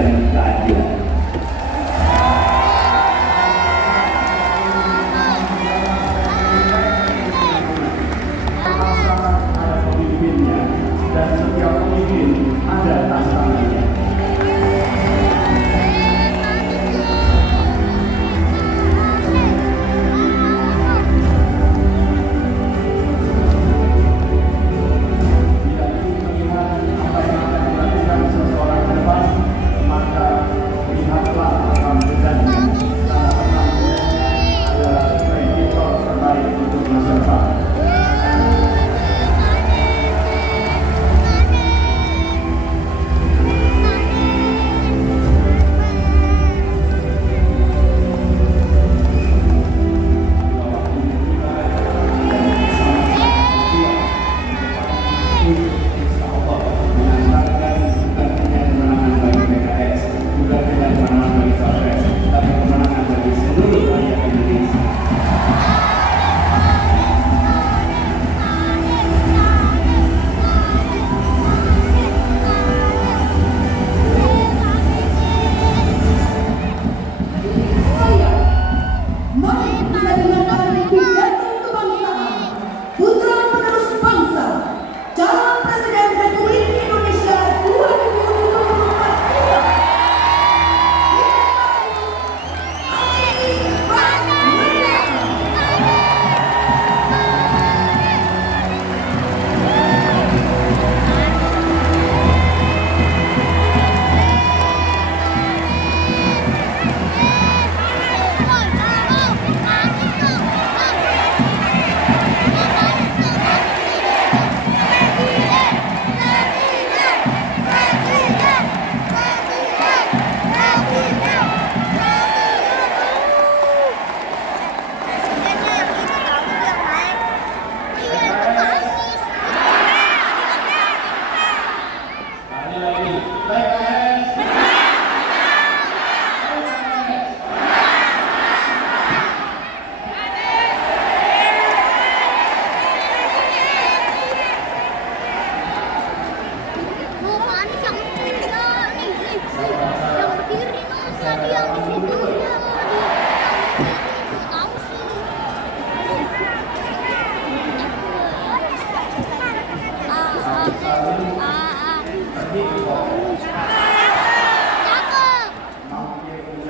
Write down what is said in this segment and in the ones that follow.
dan keadilan. Ada pemimpinnya dan setiap pemimpin ada tantangannya.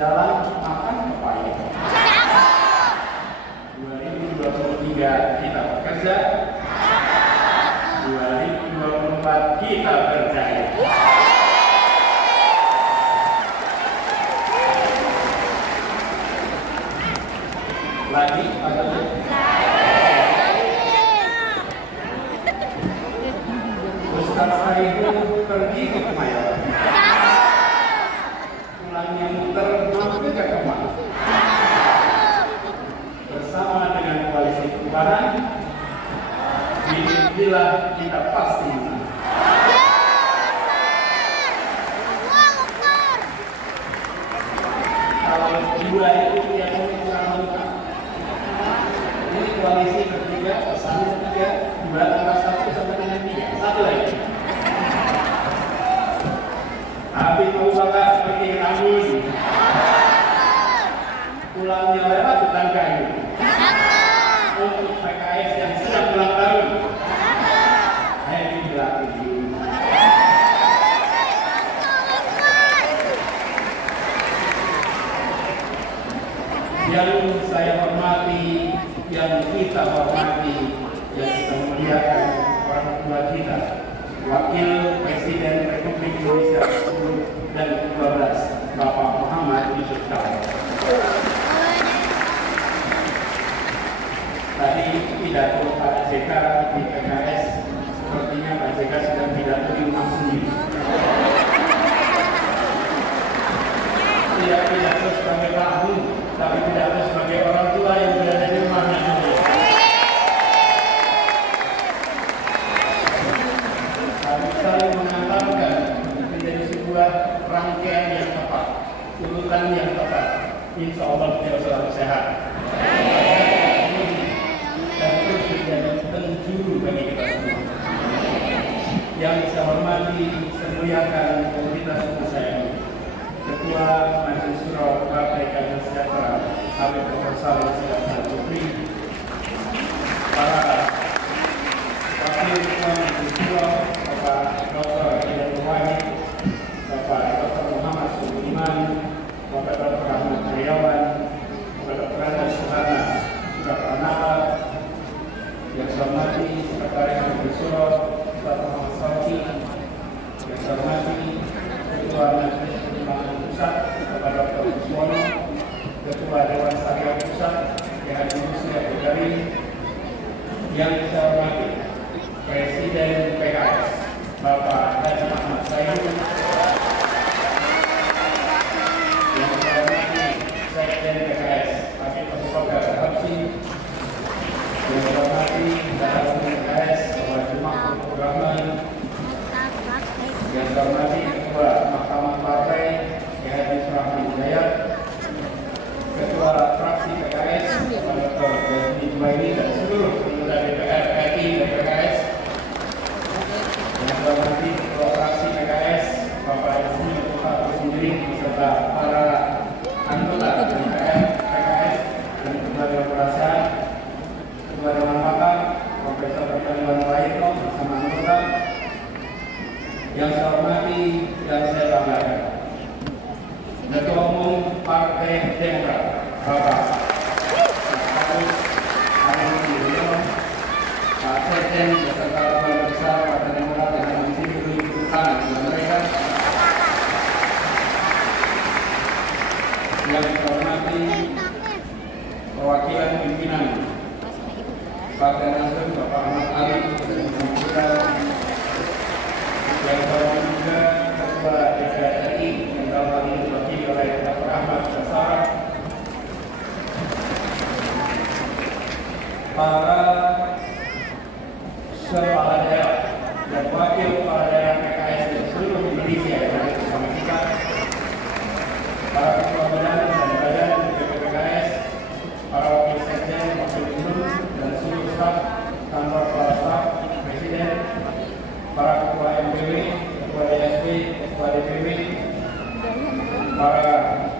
Jalan makan pepaya. 2023 kita bekerja. 2024 kita berjaya. Lagi atau Ustaz Saiful pergi ke Kemayoran. Pulangnya muter mampir ke Kemang. Bersama dengan koalisi perubahan, bila kita pasti menang. Kalau dua itu yang kurang lengkap. Ini koalisi bertiga, bersama tiga, dua tambah satu sama dengan tiga. Satu lagi. Habib Abu Bakar pergi ke Ambon. Pulangnya lewat tetangga ini. Untuk PKS yang sedang ulang tahun. Happy birthday. Yang saya hormati, yang kita hormati, yang kita muliakan orang tua kita, Wakil Presiden Republik Indonesia 10 dan 12, Bapak Muhammad Yusuf Kala. Tadi pidato Pak JK di PKS, sepertinya Pak JK sedang pidato di rumah sendiri. Tidak pidato sebagai tamu, tapi pidato sebagai orang tua yang berada di rumahnya sendiri. Kami saling mengantarkan menjadi sebuah rangkaian yang tepat, urutan yang tepat. Insya Allah beliau selalu sehat. Dan terus menjadi penjuru bagi kita semua. Yang saya hormati, saya muliakan komunitas saya. Ketua Majelis Syuro Partai Keadilan Sejahtera Habib Dr. Salim Segaf Al-Jufri, para Wakil Ketua Majelis Syuro Bapak Dr. Hidayat Wahid, Bapak Dr. Muhammad Suleiman, Bapak Dr. Ahmad Triawan, Bapak Dr. Randa Suhana Pranaba, yang saya hormati Sekretaris Majelis Syuro Bapak Muhammad Sauki, yang saya hormati Ketua Majelis Pertimbangan Pusat Bapak Dr. Uswono, Ketua Dewan Syariah Pusat Yang Haji Musli Abdul Karim, yang saya hormati Presiden PKS Bapak Haji Ahmad Sayyid, yang saya hormati Sekjen PKS Habib Dr. Habsi, yang saya hormati Dalam PKS Bapak Jumat Rahman, yang saya hormati Ketua Mahkamah Partai Yang Haji Surahman Hidayat, Ketua Fraksi PKS Bapak Dr. Jasmine Juwaini dan seluruh anggota DPR RI dan PKS, yang saya hormati Ketua Fraksi PKS Bapak Yasmin Abdul sendiri beserta para anggota DPR PKS dan Ketua Dewan Perasaan, Ketua Dewan Pakar Profesor Dr. Iwan Wahidno bersama anggota, yang saya hormati dan saya banggakan Ketua Umum Partai Demokrat Bapak Agus Harimurti Yudhoyono, Pak Sekjen beserta keluarga besar Partai Demokrat yang ada di sini beri tangan kepada mereka, yang saya hormati perwakilan pimpinan Partai Nasdem Bapak Ahmad Ali dan yang saya hormati juga Ketua DPR RI yang dalam hal ini diwakili oleh Dr. Ahmad Basara, para kepala daerah dan wakil kepala daerah PKS di seluruh Indonesia yang ada bersama kita, para ketua badan dan badan PKS, para wakil sekjen, wakil gubernur dan seluruh staf kantor kepala staf presiden, para ketua MPW, ketua DSP, ketua DPW, para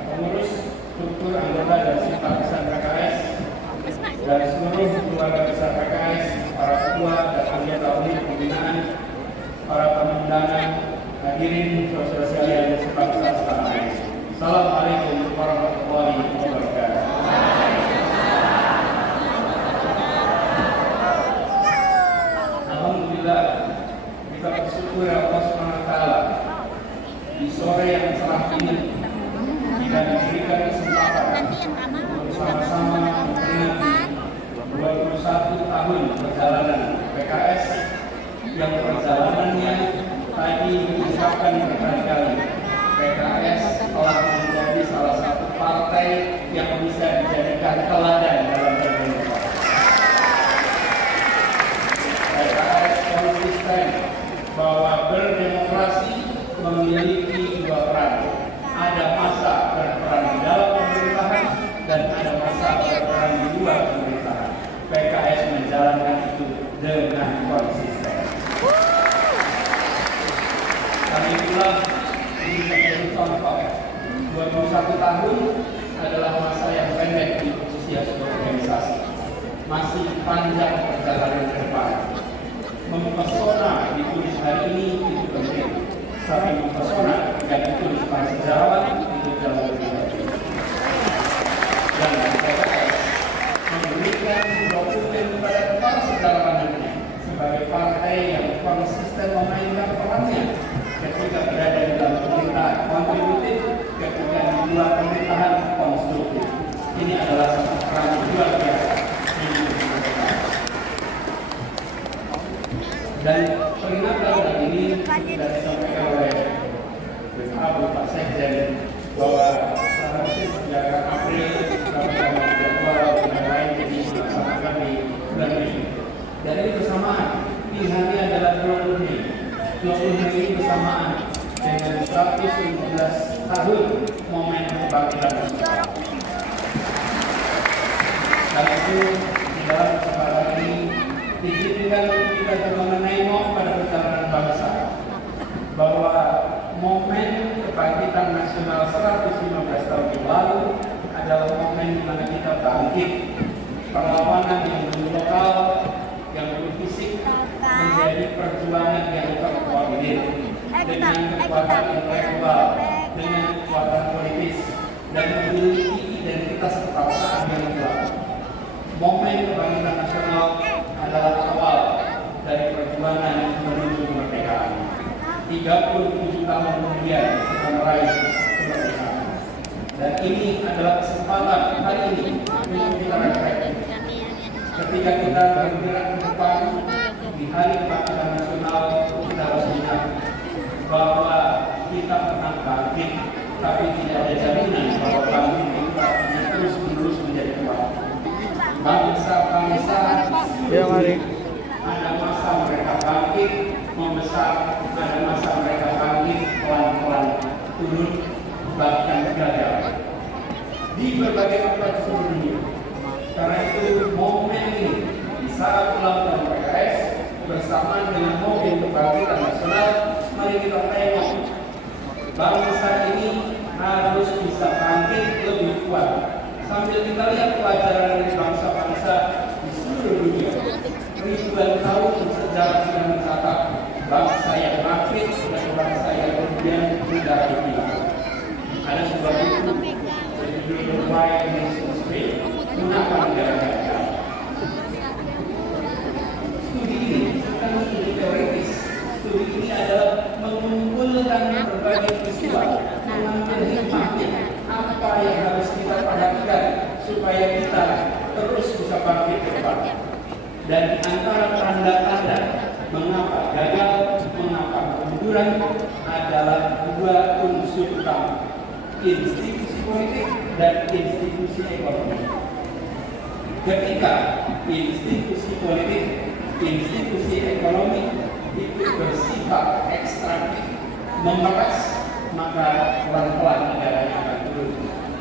pengurus struktur anggota dan simpatisan PKS, dan seluruh keluarga besar PKS, para ketua dan anggota unit pembinaan, para tamu undangan, hadirin saudara sekalian dan simpatisan setanah air. Assalamualaikum warahmatullahi wabarakatuh. Alhamdulillah, kita bersyukur Allah SWT di sore yang cerah ini kita diberikan kesempatan untuk sama-sama memperingati 21 tahun perjalanan PKS yang perjalanannya tadi diungkapkan berkali-kali. PKS telah menjadi salah satu partai yang bisa dijadikan teladan dalam berdemokrasi. PKS konsisten bahwa berdemokrasi memiliki dua peran. Ada masa berperan di dalam pemerintahan dan ada masa berperan di luar pemerintahan. PKS menjalankan itu dengan konsisten. Karena itulah ini menjadi contoh. 21 tahun adalah masa yang pendek di usia sebuah organisasi. Masih panjang perjalanan ke depan. Mempesona ditulis hari ini itu penting, tapi mempesona jika ditulis para sejarawan itu jauh lebih penting. Dan PKS memberikan dokumen pada para sejarawannya sebagai partai yang konsisten memainkan perannya ketika berada di dalam pemerintahan kontributif, ketika di luar pemerintahan konstruktif. Ini adalah satu peran luar biasa. Dan peringatan hari ini sudah disampaikan oleh Pak Sekjen bahwa seharusnya sejak April sampai jadwal dan lain jadi dilaksanakan di bulan Mei. Dan ini bersamaan, pilihannya adalah bulan Mei. 20 Mei bersamaan dengan 115 tahun momen kebangkitan nasional. Dan itu di dalam kesempatan ini diizinkan kita juga menengok pada perjalanan bangsa bahwa momen kebangkitan nasional 115 dengan kekuatan intelektual, dengan kekuatan politis, dan memiliki identitas kebangsaan yang kuat. Momen kebangkitan nasional adalah awal dari perjuangan menuju kemerdekaan. 37 tahun kemudian kita meraih kemerdekaan. Dan ini adalah kesempatan hari ini untuk kita refleksi. Ketika kita bergerak ke depan di hari kebangkitan nasional, kita harus ingat bahwa kita pernah bangkit, tapi tidak ada jaminan bahwa bangkit itu artinya terus menerus menjadi kuat. Bangsa-bangsa ada masa mereka bangkit membesar, ada masa mereka bangkit pelan-pelan turun bahkan gagal di berbagai tempat seluruh dunia. Karena itu momen ini di saat ulang tahun PKS bersamaan dengan momen kebangkitan nasional, mari kita tengok bangsa ini harus bisa bangkit lebih kuat. Sambil kita lihat pelajaran dari bangsa-bangsa di seluruh dunia, ribuan tahun sejarah sudah mencatat bangsa yang bangkit dan bangsa yang kemudian mudah hilang. Ada sebuah buku berjudul Why Nations Fail, Mengapa Negara Gagal. Studi ini bukan studi teoritis. Studi ini adalah mengumpulkan berbagai peristiwa, mengambil hikmahnya, apa yang harus kita perhatikan supaya kita terus bisa bangkit ke depan. Dan di antara tanda-tanda mengapa gagal, mengapa kemunduran adalah dua unsur utama: institusi politik dan institusi ekonomi. Ketika institusi politik, institusi ekonomi itu bersifat ekstraktif, memeras, maka pelan-pelan negaranya akan turun.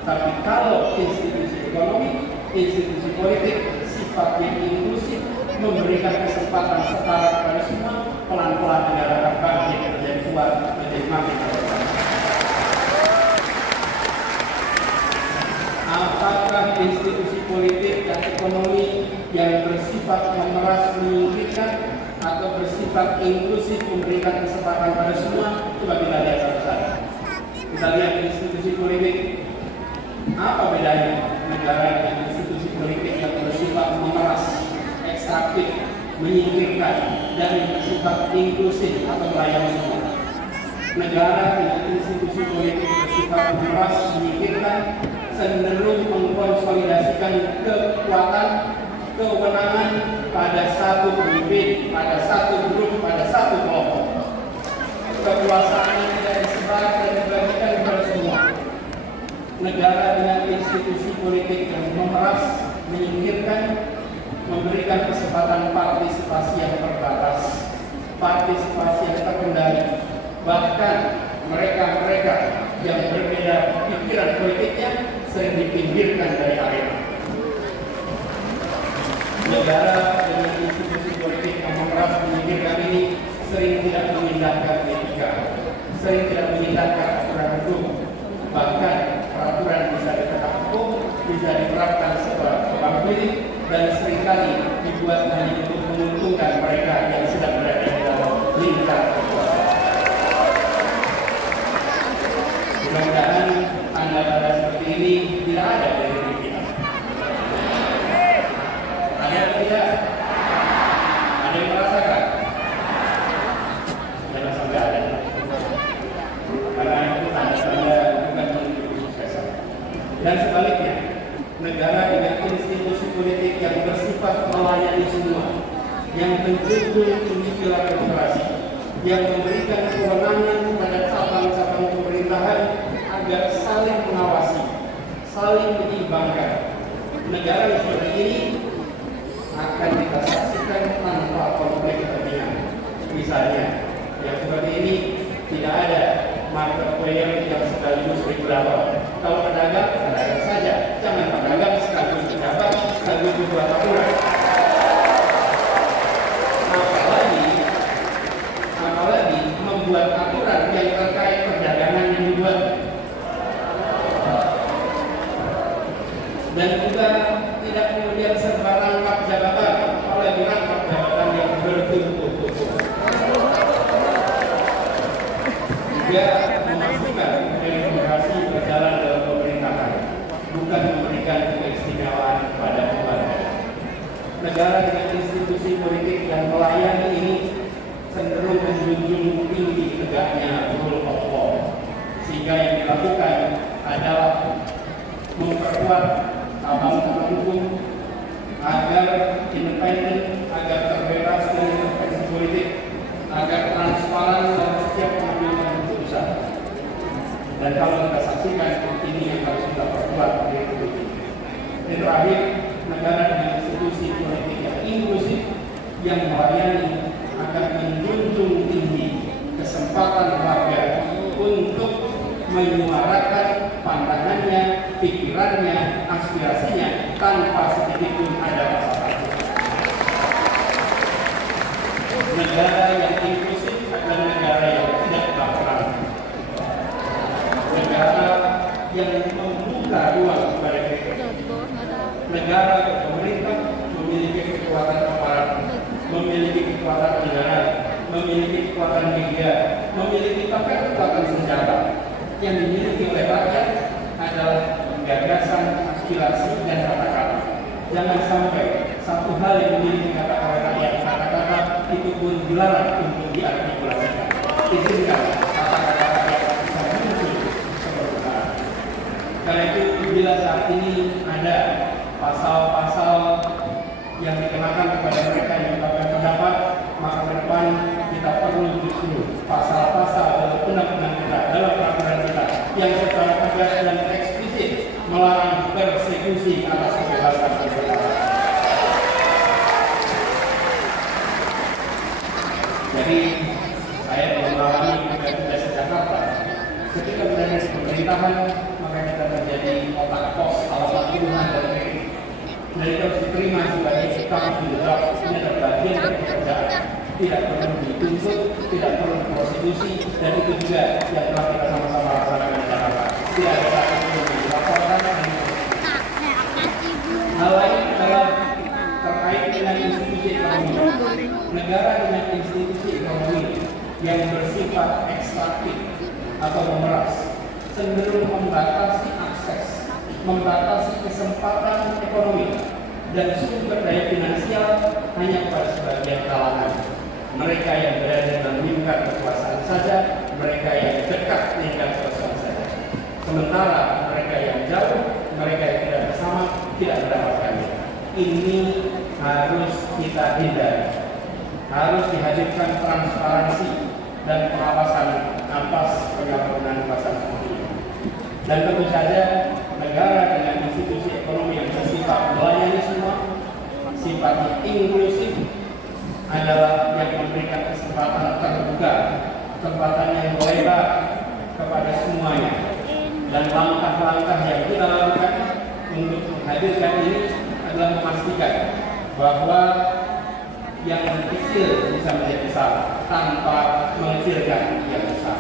Tapi kalau institusi ekonomi, institusi politik sifatnya inklusif, memberikan kesempatan setara kepada semua, pelan-pelan negara akan bangkit menjadi kuat, menjadi makin kuat. Apakah institusi politik dan ekonomi yang bersifat memeras menyingkirkan atau bersifat inklusif memberikan kesempatan pada semua? Coba kita lihat satu-satu. Kita lihat institusi politik. Apa bedanya negara dengan institusi politik yang bersifat memeras, ekstraktif, menyingkirkan, dan bersifat inklusif atau melayani semua? Negara dengan institusi politik bersifat memeras, menyingkirkan, cenderung mengkonsolidasikan kekuatan, kewenangan pada satu pemimpin, pada satu grup, pada satu kelompok. Kekuasaan yang tidak disebar dan dibagikan kepada semua. Negara dengan institusi politik yang memeras, menyingkirkan, memberikan kesempatan partisipasi yang terbatas, partisipasi yang terkendali. Bahkan mereka-mereka yang berbeda pikiran politiknya sering dipinggirkan dari arena. Negara dengan institusi politik yang memeras menyingkirkan ini sering tidak mengindahkan etika, sering tidak mengindahkan aturan hukum. Bahkan peraturan bisa ditegak hukum, bisa diterapkan secara tebang pilih, dan seringkali dibuat hanya untuk menguntungkan mereka yang sedang berada di dalam lingkar kekuasaan. Mudah-mudahan tanda-tanda seperti ini tidak ada dari diri kita. Ada atau tidak? Ada yang merasakan? Jangan sampai ada. Karena itu tanda-tanda bukan menuju kesuksesan. Dan sebaliknya, negara dengan institusi politik yang bersifat melayani semua, yang menjunjung tinggi pilar demokrasi, yang memberikan kewenangan kepada cabang-cabang pemerintahan agar saling mengawasi, saling menyeimbangkan. Negara seperti ini akan kita saksikan tanpa konflik kepentingan. Misalnya, yang seperti ini tidak ada market player yang sekaligus regulator. Kalau pedagang, pedagang saja. Jangan pedagang sekaligus pejabat, sekaligus membuat aturan. Apalagi membuat aturan yang terkait perdagangan yang dibuat. Dan juga tidak kemudian serba rangkap jabatan, apalagi rangkap jabatan yang bertumpuk-tumpuk. juga memastikan demokrasi berjalan dalam pemerintahan, bukan memberikan keistimewaan kepada keluarga. Negara dengan institusi politik yang melayani ini cenderung menjunjung tinggi tegaknya rule of law, sehingga yang dilakukan adalah memperkuat cabang-cabang hukum agar independen, agar terbebas dari intervensi politik, agar transparan dalam setiap pengambilan keputusan. Dan kalau kita saksikan, ini yang harus kita perkuat di Republik ini. Dan terakhir, negara dengan institusi politik yang inklusif, yang melayani, akan menjunjung tinggi kesempatan warga untuk menyuarakan pandangannya, pikirannya, aspirasinya tanpa sedikit pun ada masalah. Negara yang inklusif adalah negara yang tidak baperan, negara yang membuka ruang kepada mereka, negara yang pemerintah memiliki kekuatan aparat, memiliki kekuatan negara, memiliki kekuatan media, memiliki bahkan kekuatan senjata. Yang dimiliki oleh rakyat adalah gagasan, aspirasi, dan kata-kata. Jangan sampai satu hal yang dimiliki kata-kata itu pun dilarang untuk diartikulasikan. Izinkan kata-kata rakyat bisa muncul seperti. Karena itu bila saat ini ada pasal-pasal yang dikenakan kepada mereka yang mengungkapkan pendapat, maka ke depan kita perlu justru pasal-pasal dalam undang-undang kita, dalam peraturan kita yang secara tegas dan eksplisit melarang persekusi atas kebebasan berpendapat. Jadi saya mengalami juga di Jakarta. Ketika berada di pemerintahan, maka kita menjadi otak pos alamat tuduhan dan kritik. Dan itu harus diterima sebagai tanggung jawab. Ini adalah bagian dari pekerjaan. Tidak perlu dituntut, tidak perlu prostitusi, dan itu juga yang telah kita sama-sama laksanakan di Jakarta. Tidak ada satu pun yang dilaporkan. Hal lain adalah terkait dengan institusi ekonomi. Negara dengan institusi ekonomi yang bersifat ekstraktif atau memeras cenderung membatasi akses, membatasi kesempatan ekonomi dan sumber daya finansial hanya pada sebagian kalangan. Mereka yang berada dalam lingkar kekuasaan saja, mereka yang dekat lingkar kekuasaan saja. Sementara mereka yang jauh, mereka yang tidak bersama, tidak mendapatkannya. Ini harus kita hindari. Harus dihadirkan transparansi dan pengawasan atas penyalahgunaan kekuasaan ini. Dan tentu saja negara dengan institusi ekonomi yang bersifat melayani semua, sifatnya inklusif, adalah yang memberikan kesempatan terbuka, kesempatan yang lebar kepada semuanya. Dan langkah-langkah yang kita lakukan untuk menghadirkan ini adalah memastikan bahwa yang kecil bisa menjadi besar tanpa mengecilkan yang besar.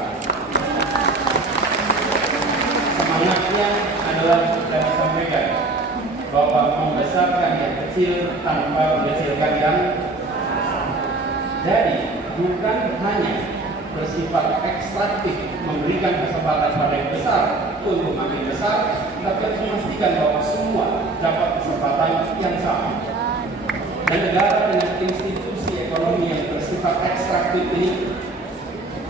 Semangatnya adalah sudah disampaikan bahwa membesarkan yang kecil tanpa mengecilkan yang besar. Jadi bukan hanya bersifat ekstraktif memberikan kesempatan pada yang besar untuk makin besar, tapi harus memastikan bahwa semua dapat kesempatan yang sama. Dan negara dengan institusi ekonomi yang bersifat ekstraktif ini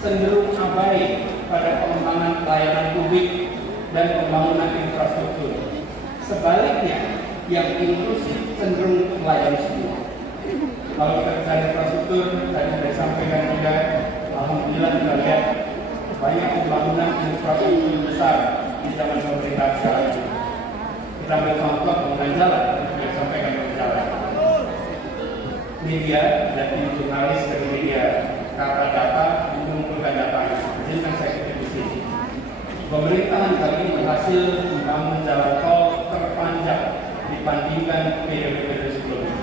cenderung abai pada pengembangan pelayanan publik dan pembangunan infrastruktur. Sebaliknya, yang inklusif cenderung melayani semua. Kalau kita bicara infrastruktur, tadi sudah disampaikan juga, alhamdulillah kita lihat banyak pembangunan infrastruktur besar di zaman pemerintah sekarang ini. Kita ambil contoh pembangunan jalan, yang disampaikan oleh jalan. Media dan jurnalis dari media kata data mengumpulkan datanya. Izinkan saya kutip di sini. Pemerintahan kali ini berhasil membangun jalan tol terpanjang dibandingkan periode sebelumnya.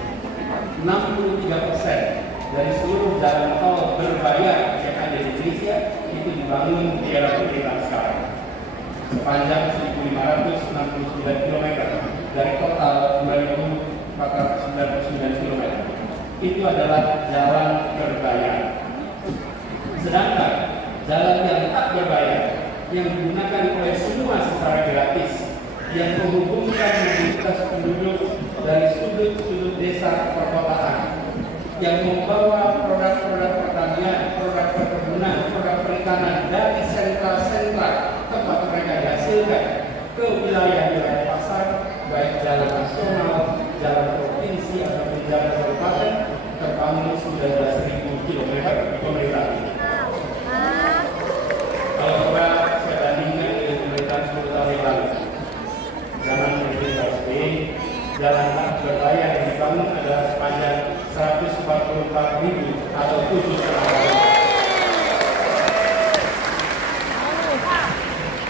63% dari seluruh jalan tol berbayar yang ada di Indonesia itu dibangun di era pemerintahan sekarang. Sepanjang 1.569 km dari total 2.499 km. Itu adalah jalan berbayar. Sedangkan jalan yang tak berbayar, yang digunakan oleh semua secara gratis, yang menghubungkan mobilitas penduduk dari sudut-sudut desa perkotaan, yang membawa produk-produk pertanian, produk perkebunan, produk perikanan dari sentra-sentra tempat mereka dihasilkan ke wilayah-wilayah pasar, baik jalan nasional, jalan provinsi ataupun jalan kabupaten, terbangun 19.000 km di pemerintah ini. Kalau coba saya bandingkan dengan pemerintahan 10 tahun yang lalu, zaman pemerintah SBY, jalan tak berbayar yang dibangun adalah sepanjang 144.000 atau 7,5 km.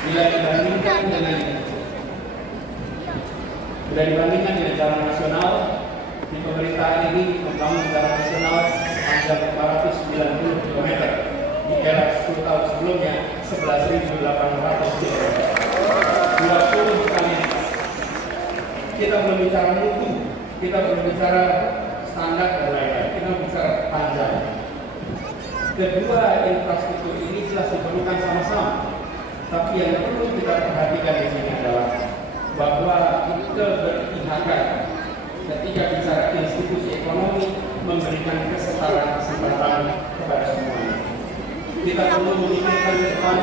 Bila dibandingkan dengan jalan nasional, di pemerintahan ini membangun jalan nasional sepanjang 490 km. Di era 10 tahun sebelumnya 11.800 km. 20 kali. Kita belum bicara mutu, kita belum bicara standar dan lain-lain, kita bicara panjang. Kedua infrastruktur ini jelas diperlukan sama-sama. Tapi yang perlu kita perhatikan di sini adalah bahwa keberpihakan ketika bicara institusi ekonomi memberikan kesetaraan kesempatan kepada semuanya. Kita perlu memikirkan ke depan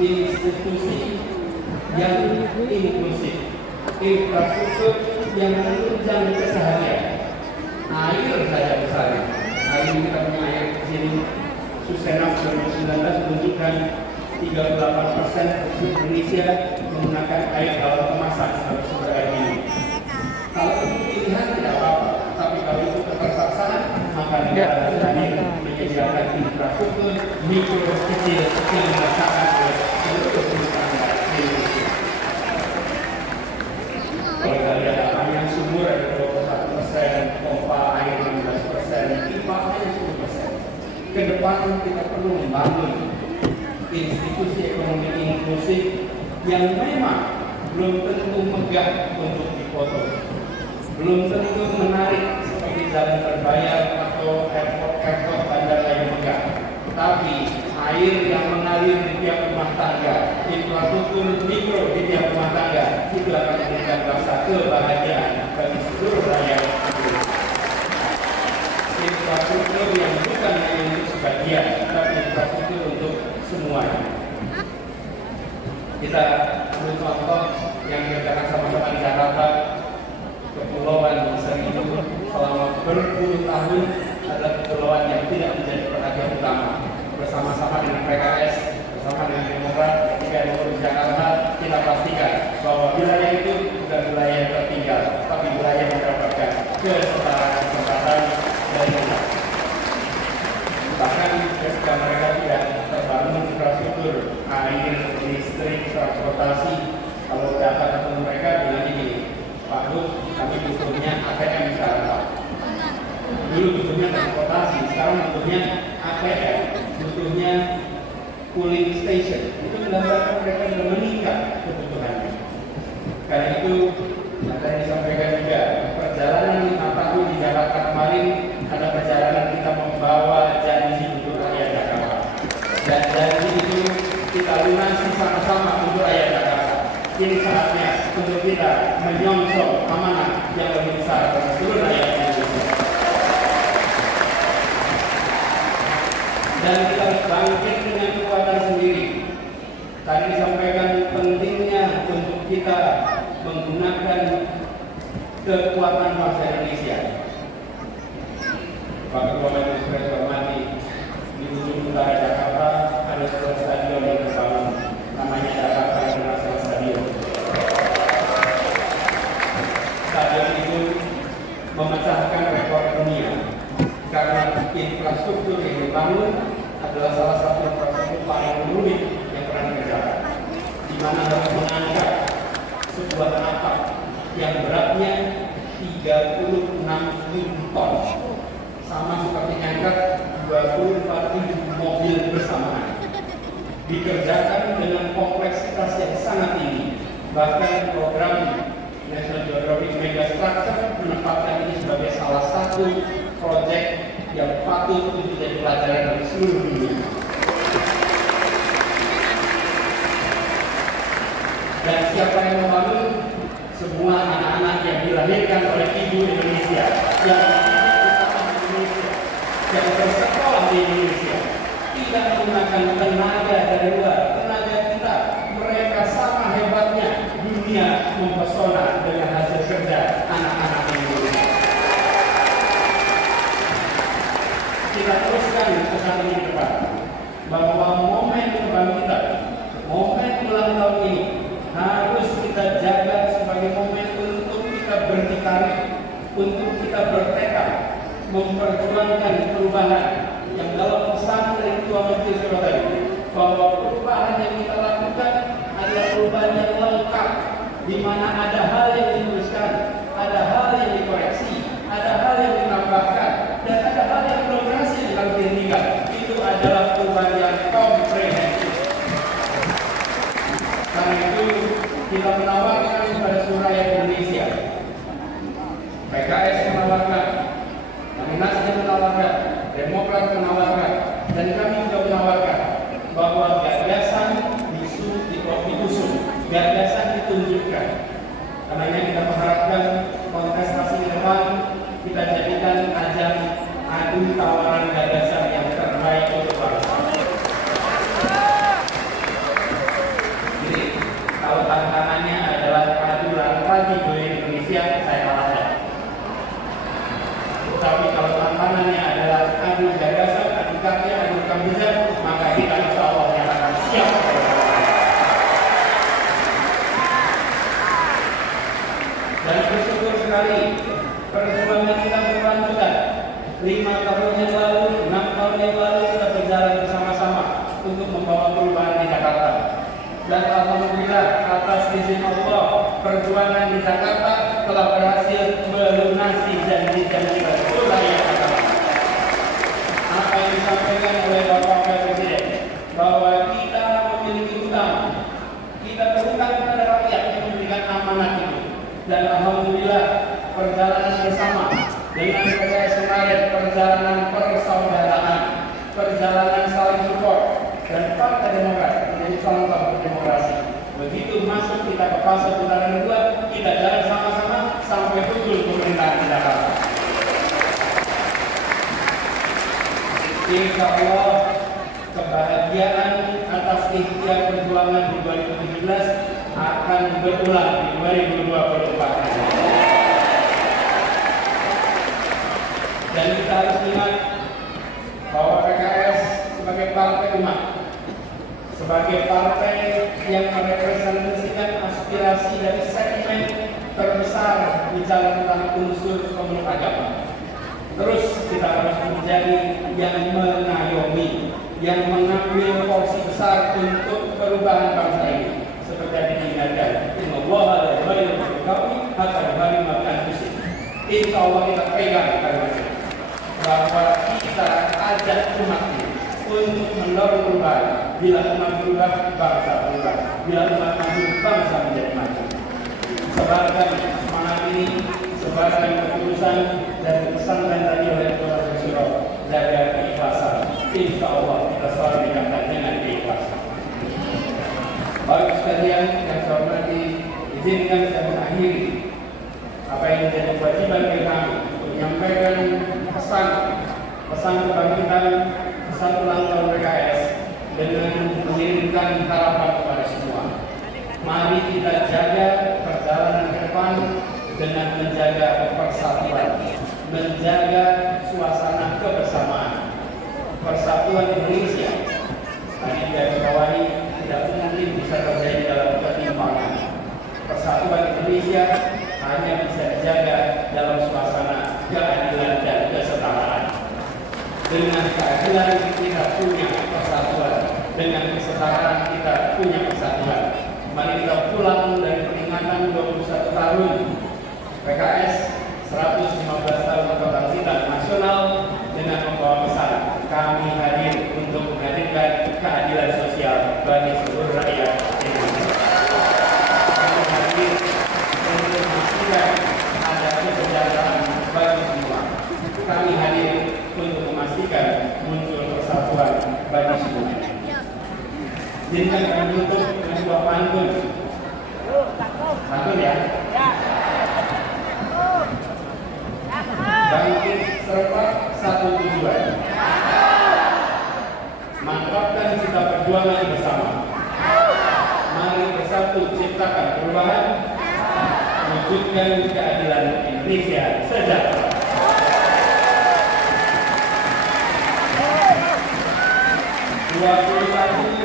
institusi yang inklusif, infrastruktur yang menunjang keseharian. Air saja misalnya, hari ini kita punya air di sini. Susenap 2019 menunjukkan 38% Indonesia menggunakan air galon kemasan sebagai sumber air minum. Kalau itu pilihan tidak apa-apa, tapi kalau itu terlaksana maka negara ini menyediakan infrastruktur mikro kecil yang dirasakan oleh seluruh perusahaan Indonesia. Kalau kita lihat angka sumur ada 21%, pompa air 16%, pipa hanya 10%. Ke depan kita perlu membangun institusi ekonomi inklusif yang memang belum tentu megah untuk difoto, belum tentu menarik seperti jalan berbayar atau airport bandara yang megah, tapi air yang mengalir di tiap rumah tangga, infrastruktur mikro di tiap rumah tangga itu akan memberikan rasa kebahagiaan bagi seluruh rakyat Indonesia. Infrastruktur yang bukan hanya untuk sebagian, tapi infrastruktur untuk semuanya. Kita ambil contoh yang dikerjakan sama-sama di Jakarta, Kepulauan Seribu selama berpuluh tahun adalah kepulauan yang tidak menjadi perhatian utama. Bersama-sama dengan PKS, bersama dengan Demokrat, ketika di Jakarta, kita pastikan bahwa wilayah itu bukan wilayah yang tertinggal, tapi wilayah yang mendapatkan kesetaraan kesempatan dari kita. Bahkan ketika mereka tidak terbangun infrastruktur air, listrik, transportasi, kalau dapat ketemu mereka bilang ini, Pak Bu, kami butuhnya ATM misalnya. Dulu butuhnya transportasi, sekarang butuhnya ATM, butuhnya cooling station. Itu menggambarkan mereka sudah meningkat kebutuhannya. Karena itu, ada yang disampaikan juga, perjalanan 5 tahun di Jakarta kemarin ada perjalanan kita membawa janji untuk rakyat Jakarta. Dan janji itu kita lunasi sama-sama untuk rakyat Jakarta. Ini saatnya untuk kita menyongsong amanah yang lebih besar bagi seluruh rakyat Indonesia. Dan kita bangkit dengan kekuatan sendiri. Tadi disampaikan pentingnya untuk kita menggunakan kekuatan bangsa Indonesia. Pak Ketua Majelis Saya hormati, di ujung utara Jakarta ada sebuah stadion yang terbangun, namanya Jakarta International Stadium. Stadion itu memecahkan rekor dunia karena infrastruktur yang dibangun adalah salah satu infrastruktur paling rumit yang pernah dikerjakan, di mana harus mengangkat sebuah atap yang beratnya 36.000 ton, sama seperti angkat 24.000 mobil bersamaan. Dikerjakan dengan kompleksitas yang sangat tinggi. Bahkan program National Geographic Megastructure menempatkan ini sebagai salah satu proyek yang patut untuk menjadi pelajaran dari seluruh dunia. Dan siapa yang membangun? Semua anak-anak yang dilahirkan oleh ibu Indonesia, yang Indonesia, yang bersekolah di Indonesia, tidak menggunakan tenaga dari luar, tenaga kita. Mereka sama hebatnya. Dunia mempesona dengan hasil kerja anak-anak Indonesia. Kita teruskan pesan ini ke depan, bahwa momen kebangkitan, momen ulang tahun ini harus kita jaga sebagai momen untuk kita berdikari, untuk kita bertekad memperjuangkan perubahan yang dalam pesan dari Ketua Majelis Syuro tadi, bahwa perubahan yang kita lakukan adalah perubahan yang lengkap, di mana ada hal yang diteruskan, ada hal yang dikoreksi, ada hal yang ditambahkan, dan ada hal yang belum berhasil kalau dihentikan. Itu adalah perubahan yang komprehensif. Karena itu kita menawarkan kepada seluruh rakyat Indonesia, PKS menawarkan, Nasdem menawarkan, Demokrat menawarkan, dan kami juga menawarkan bahwa gagasan diusung, gagasan ditunjukkan. Karena kita mengharapkan kontestasi ke depan kita jadikan ajang adu tawaran gagasan yang terbaik untuk bangsa. Jadi kalau tantangannya adalah adu lagi di Indonesia, saya kalahkan. Tapi kalau tantangannya adalah adu gagasan, adu karya, adu kambujan, maka kita insya Allah nyatakan siap. Dan bersyukur sekali perjuangan kita berlanjutan. 5 tahun yang lalu, 6 tahun yang lalu kita berjalan bersama-sama untuk membawa perubahan di Jakarta. Dan alhamdulillah atas izin Allah, perjuangan di Jakarta telah berhasil melunasi janji-janji rakyat Jakarta. Apa yang disampaikan oleh Bapak Presiden, bahwa kita memiliki utang, kita berhutang kepada rakyat yang memberikan amanat itu. Dan alhamdulillah perjalanan bersama dengan PKS kemarin, perjalanan persaudaraan, perjalanan saling support, dan Partai Demokrat menjadi contoh demokrasi. Begitu masuk kita ke fase putaran kedua, kita jalan sama-sama sampai betul pemerintahan di Jakarta. Insya Allah kebahagiaan atas ikhtiar perjuangan di 2017 akan berulang di 2024. Dan kita harus ingat bahwa PKS sebagai partai umat, sebagai partai yang merepresentasikan aspirasi dari segmen terbesar di jalan unsur pemeluk agama, terus kita harus menjadi yang mengayomi, yang mengambil porsi besar untuk perubahan bangsa ini. Seperti yang diingatkan, Innallaha la yughayyiru ma biqaumin hatta yughayyiru ma bi anfusihim. Insya Allah kita pegang kalimat ini, bahwa kita ajak umat ini untuk mendorong perubahan. Bila umat berubah, bangsa berubah. Bila umat maju, bangsa menjadi maju. Sebarkan semangat ini, sebarkan ketulusan dan pesan-pesan tadi oleh Ketua Majelis Syuro, jaga keikhlasan. Insya Allah kita selalu dikatakan dengan keikhlasan. Baik sekalian yang saya hormati, izinkan saya mengakhiri apa yang menjadi kewajiban kita untuk menyampaikan pesan kebangkitan, pesan ulang tahun PKS dengan mengirimkan harapan kepada semua. Mari kita jaga perjalanan ke depan dengan menjaga persatuan, menjaga suasana kebersamaan, persatuan Indonesia. Tadi dari bawahi tidak mungkin bisa terjadi dalam ketimpangan. Persatuan Indonesia hanya bisa dijaga dalam suasana keadilan dan kesetaraan. Dengan keadilan kita punya persatuan, dengan kesetaraan kita punya persatuan. Mari kita pulang dari peringatan 21 tahun PKS, 115 tahun kebangkitan nasional dengan membawa pesan, kami hadir untuk menghadirkan keadilan sosial bagi seluruh rakyat Indonesia. Kami hadir untuk memastikan ada kesejahteraan bagi semua. Kami hadir untuk memastikan muncul persatuan bagi semuanya. Izinkan kami tutup dengan sebuah pantun Santun ya. Bangkit serempak satu tujuan. Mantapkan cita perjuangan bersama. Mari bersatu ciptakan perubahan, wujudkan keadilan Indonesia sejahtera. Dua 21